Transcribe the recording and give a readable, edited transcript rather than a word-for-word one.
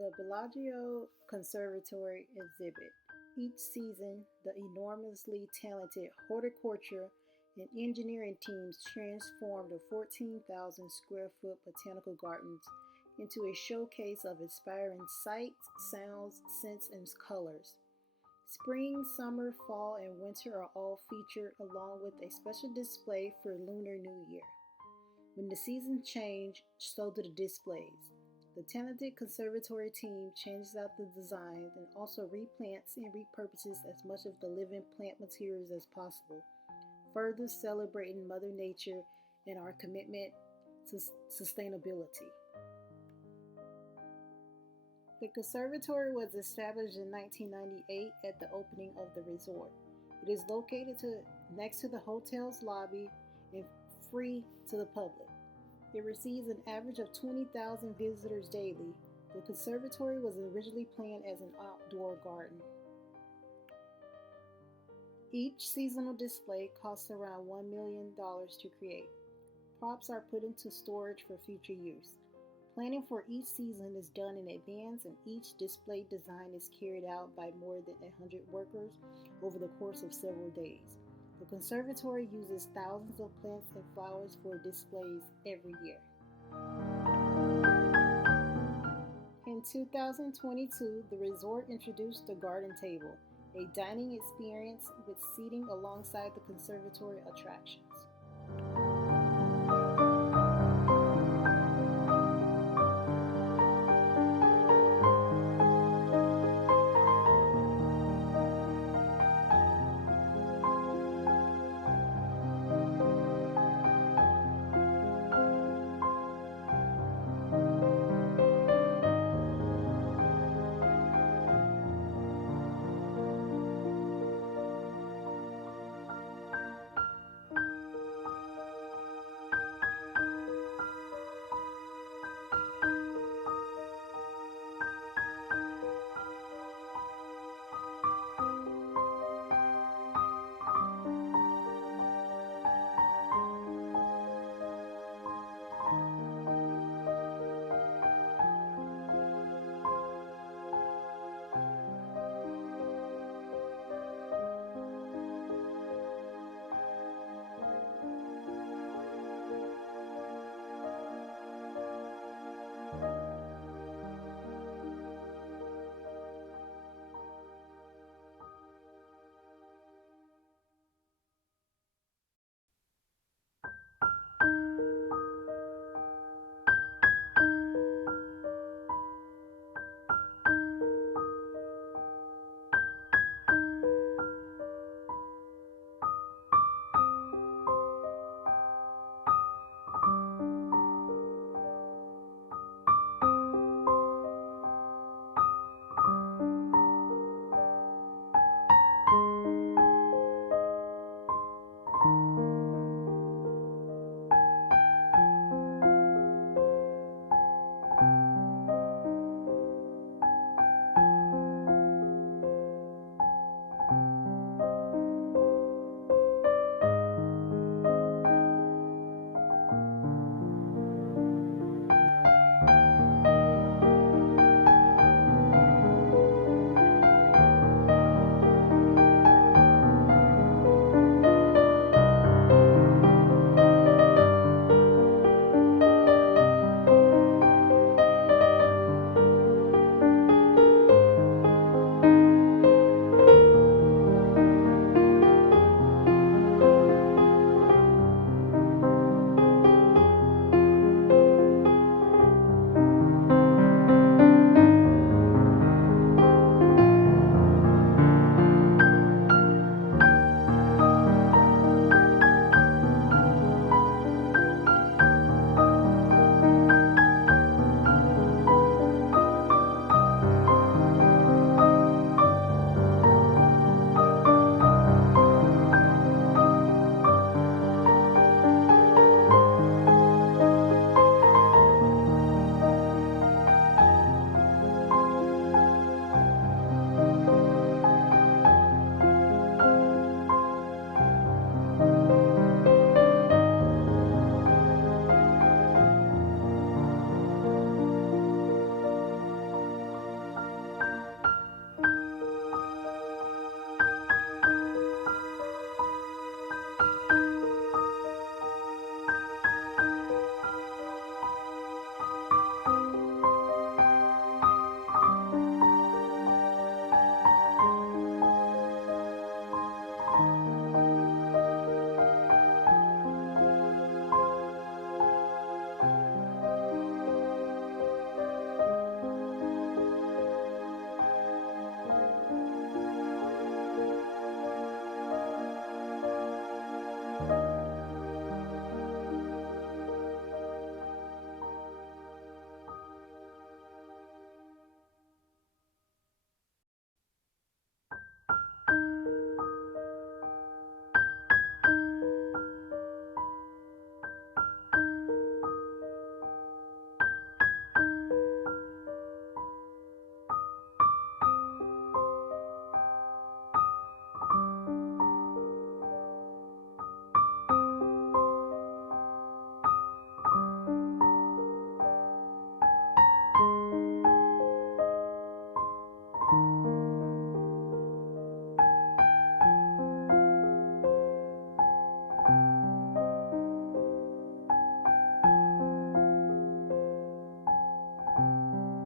The Bellagio Conservatory exhibit. Each season, the enormously talented horticulture and engineering teams transform the 14,000 square foot botanical gardens into a showcase of inspiring sights, sounds, scents, and colors. Spring, summer, fall, and winter are all featured along with a special display for Lunar New Year. When the seasons change, so do the displays. The talented conservatory team changes out the designs and also replants and repurposes as much of the living plant materials as possible, further celebrating Mother Nature and our commitment to sustainability. The conservatory was established in 1998 at the opening of the resort. It is located next to the hotel's lobby and free to the public. It receives an average of 20,000 visitors daily. The conservatory was originally planned as an outdoor garden. Each seasonal display costs around $1 million to create. Props are put into storage for future use. Planning for each season is done in advance, and each display design is carried out by more than 100 workers over the course of several days. The conservatory uses thousands of plants and flowers for displays every year. In 2022, the resort introduced the Garden Table, a dining experience with seating alongside the conservatory attraction.